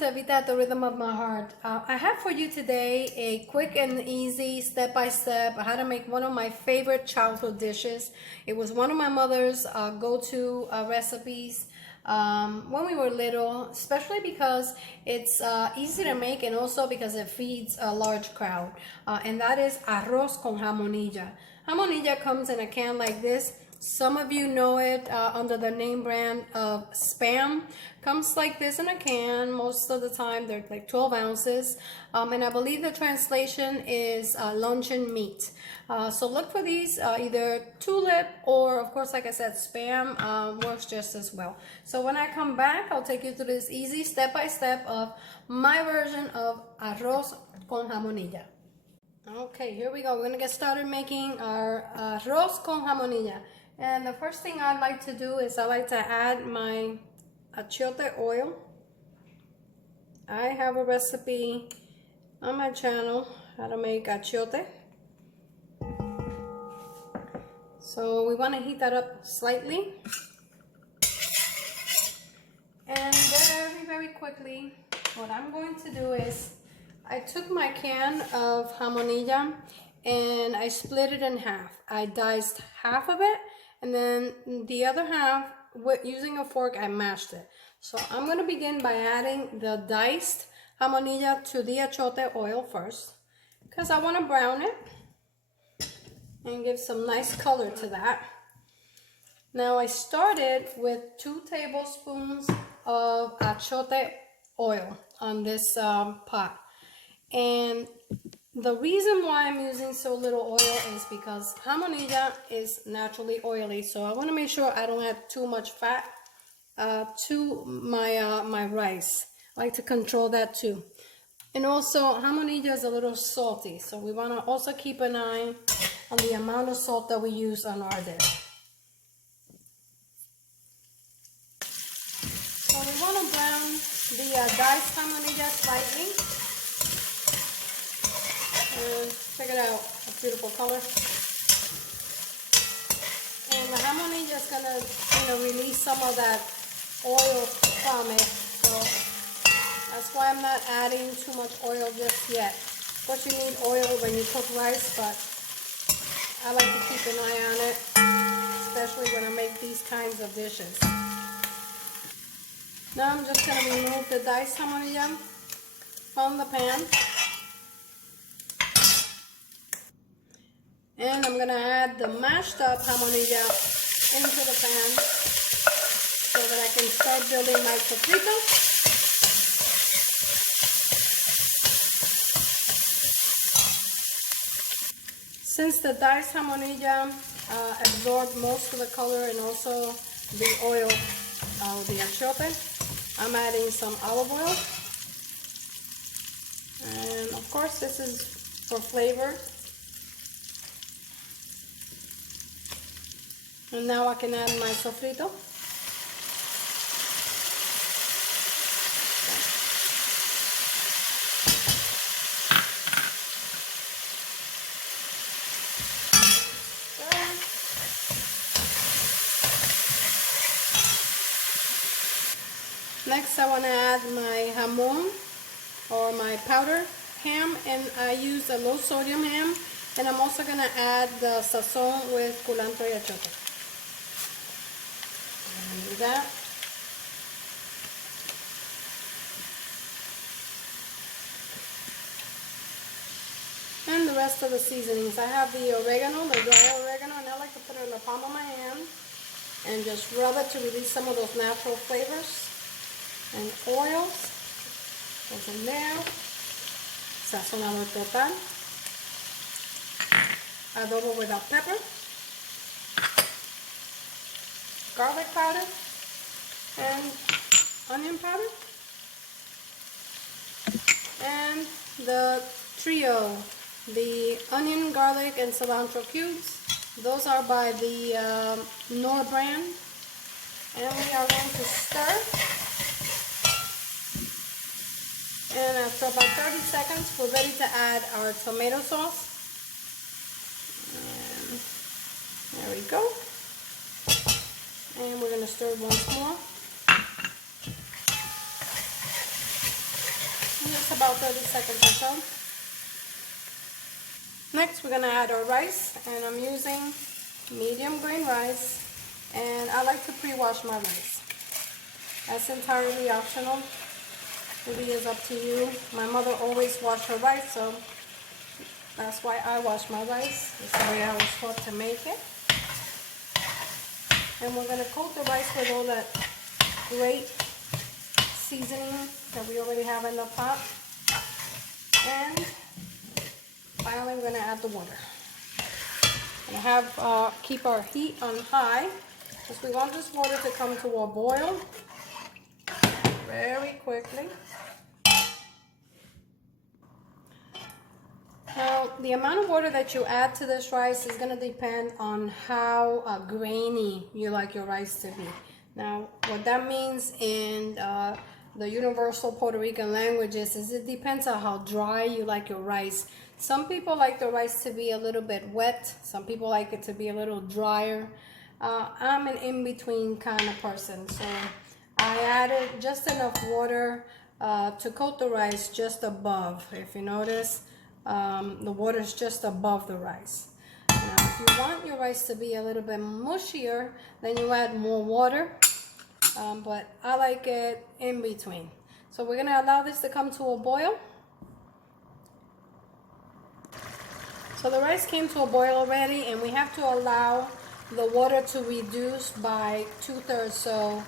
to Evita at the Rhythm of My Heart. I have for you today a quick and easy step-by-step how to make one of my favorite childhood dishes. It was one of my mother's go-to recipes when we were little, especially because it's easy to make and also because it feeds a large crowd. And that is arroz con jamonilla. Jamonilla comes in a can like this. Some of you know it under the name brand of Spam. Comes like this in a can. Most of the time they're like 12 ounces. And I believe the translation is luncheon meat. So look for these, either tulip or, of course, like I said, Spam works just as well. So when I come back, I'll take you through this easy step-by-step of my version of arroz con jamonilla. Okay, here we go. We're gonna get started making our arroz con jamonilla. And the first thing I like to do is I like to add my achiote oil. I have a recipe on my channel how to make achiote. So we want to heat that up slightly. And very quickly, what I'm going to do is I took my can of jamonilla and I split it in half. I diced half of it, and then the other half, using a fork, I mashed it. So I'm going to begin by adding the diced jamonilla to the achiote oil first, because I want to brown it and give some nice color to that. Now I started with 2 tablespoons of achiote oil on this pot. And the reason why I'm using so little oil is because jamonilla is naturally oily, so I want to make sure I don't add too much fat to my rice. I like to control that too. And also, jamonilla is a little salty, so we want to also keep an eye on the amount of salt that we use on our dish. So we want to brown the diced jamonilla slightly. And check it out, a beautiful color. And the jamonilla is gonna, release some of that oil from it. So that's why I'm not adding too much oil just yet. Of course, you need oil when you cook rice, but I like to keep an eye on it, especially when I make these kinds of dishes. Now I'm just gonna remove the diced jamonilla from the pan. And I'm going to add the mashed up jamonilla into the pan so that I can start building my sofrito. Since the diced jamonilla absorbed most of the color and also the oil of the achiote, I'm adding some olive oil. And of course this is for flavor. And now I can add my sofrito. Next I want to add my jamon or my powder ham, and I use a low sodium ham, and I'm also going to add the sazon with cilantro y achiote. Do that. And the rest of the seasonings. I have the oregano, the dry oregano, and I like to put it in the palm of my hand and just rub it to release some of those natural flavors. And oils goes in there. Sazonador total. Adobo without pepper. Garlic powder and onion powder, and the trio, the onion, garlic, and cilantro cubes. Those are by the Knorr brand, and we are going to stir. And after about 30 seconds, we're ready to add our tomato sauce. And there we go. And we're going to stir once more. just about 30 seconds or so. Next, we're gonna add our rice, and I'm using medium grain rice, and I like to pre-wash my rice. That's entirely optional. Really is up to you. My mother always washed her rice, so that's why I wash my rice. It's the way I was taught to make it. And we're gonna coat the rice with all that great seasoning that we already have in the pot. And finally, we're gonna add the water. We're gonna keep our heat on high because we want this water to come to a boil very quickly. Now, the amount of water that you add to this rice is going to depend on how grainy you like your rice to be. Now, what that means in the universal Puerto Rican languages is it depends on how dry you like your rice. Some people like the rice to be a little bit wet. Some people like it to be a little drier. I'm an in-between kind of person, so I added just enough water to coat the rice just above. If you notice, the water is just above the rice. Now, if you want your rice to be a little bit mushier, then you add more water, but I like it in between. So we're gonna allow this to come to a boil. So the rice came to a boil already, and we have to allow the water to reduce by 2/3. So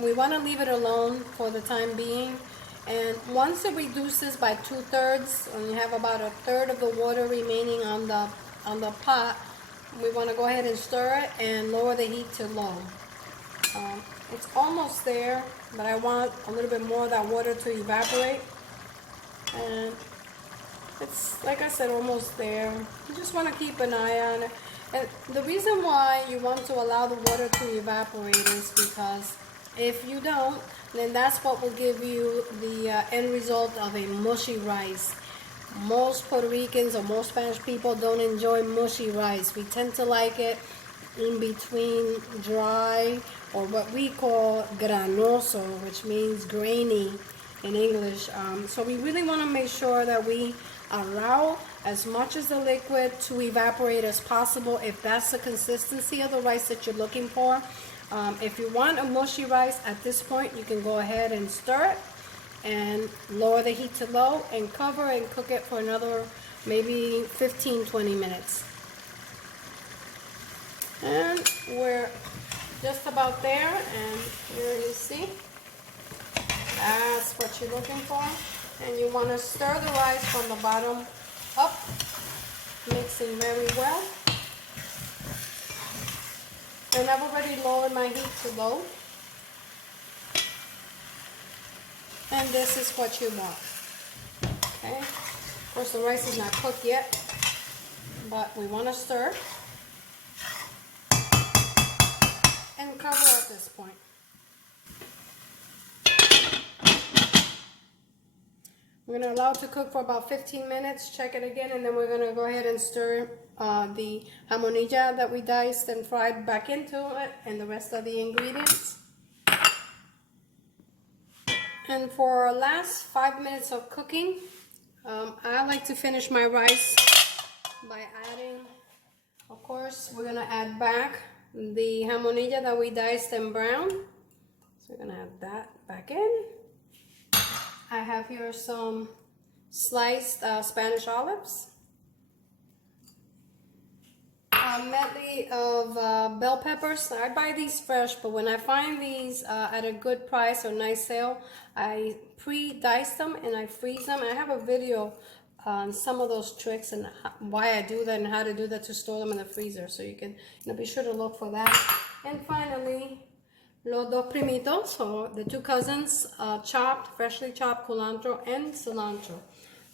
we want to leave it alone for the time being. And once it reduces by 2/3, and you have about 1/3 of the water remaining on the pot, we want to go ahead and stir it and lower the heat to low. It's almost there, but I want a little bit more of that water to evaporate. And it's, like I said, almost there. You just want to keep an eye on it. And the reason why you want to allow the water to evaporate is because if you don't, then that's what will give you the end result of a mushy rice. Most Puerto Ricans or most Spanish people don't enjoy mushy rice. We tend to like it in between dry, or what we call granoso, which means grainy in English. So we really want to make sure that we allow as much as the liquid to evaporate as possible if that's the consistency of the rice that you're looking for. If you want a mushy rice at this point, you can go ahead and stir it and lower the heat to low and cover and cook it for another maybe 15-20 minutes. And we're just about there, and here you see, that's what you're looking for. And you want to stir the rice from the bottom up, mixing very well. And I've already lowered my heat to low. And this is what you want. Okay. Of course, the rice is not cooked yet, but we want to stir and cover at this point. We're going to allow it to cook for about 15 minutes, check it again, and then we're going to go ahead and stir the jamonilla that we diced and fried back into it, and the rest of the ingredients. And for our last 5 minutes of cooking, I like to finish my rice by adding, of course, we're going to add back the jamonilla that we diced and browned. So we're going to add that back in. I have here some sliced Spanish olives, a medley of bell peppers. I buy these fresh, but when I find these at a good price or nice sale, I pre-dice them and I freeze them. I have a video on some of those tricks and why I do that and how to do that to store them in the freezer, so you can be sure to look for that. And finally, los dos primitos, or the two cousins, freshly chopped culantro and cilantro.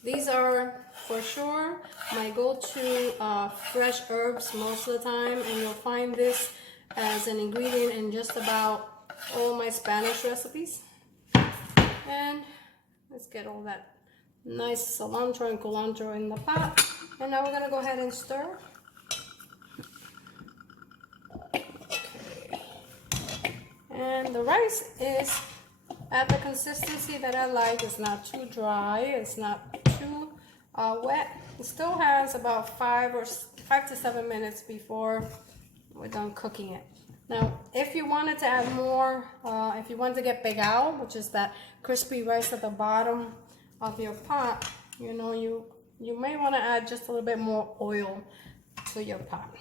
These are for sure my go-to fresh herbs most of the time, and you'll find this as an ingredient in just about all my Spanish recipes. And let's get all that nice cilantro and culantro in the pot. And now we're going to go ahead and stir. And the rice is at the consistency that I like. It's not too dry, it's not too wet. It still has about 5 to 7 minutes before we're done cooking it. Now, if you wanted to add more, if you want to get pegado, which is that crispy rice at the bottom of your pot, you know, you may want to add just a little bit more oil to your pot.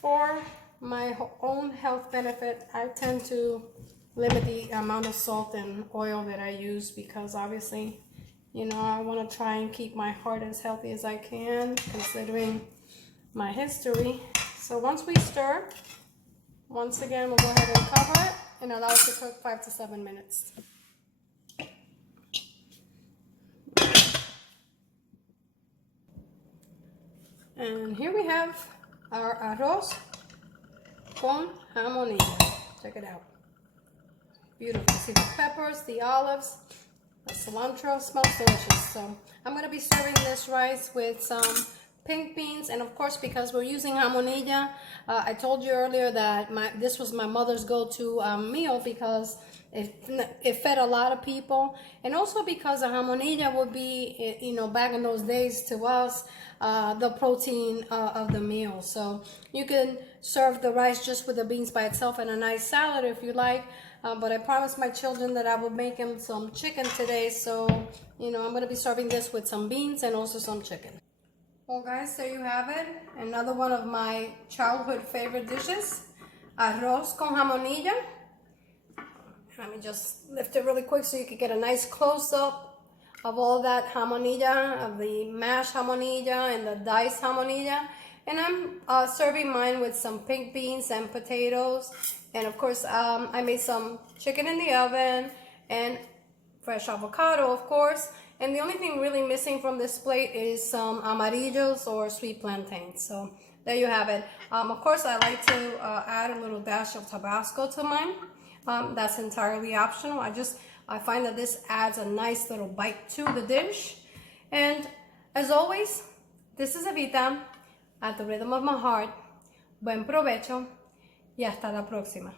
For my own health benefit, I tend to limit the amount of salt and oil that I use because obviously, you know, I want to try and keep my heart as healthy as I can considering my history. So once we stir, once again, we'll go ahead and cover it and allow it to cook 5 to 7 minutes. And here we have our arroz con jamonilla. Check it out. Beautiful. See the peppers, the olives, the cilantro. Smells delicious. So I'm going to be serving this rice with some pink beans, and of course, because we're using jamonilla, I told you earlier that this was my mother's go-to meal because it fed a lot of people, and also because the jamonilla would be, you know, back in those days to us, the protein of the meal. So you can serve the rice just with the beans by itself and a nice salad if you like, but I promised my children that I would make them some chicken today, so you know, I'm going to be serving this with some beans and also some chicken. Well guys, there you have it, another one of my childhood favorite dishes, arroz con jamonilla. Let me just lift it really quick so you can get a nice close-up of all that jamonilla, of the mashed jamonilla and the diced jamonilla. And I'm serving mine with some pink beans and potatoes, and of course I made some chicken in the oven and fresh avocado, of course. And the only thing really missing from this plate is some amarillos or sweet plantains. So there you have it. Of course, I like to add a little dash of Tabasco to mine. That's entirely optional. I find that this adds a nice little bite to the dish. And as always, this is Evita, at the rhythm of my heart. Buen provecho y hasta la próxima.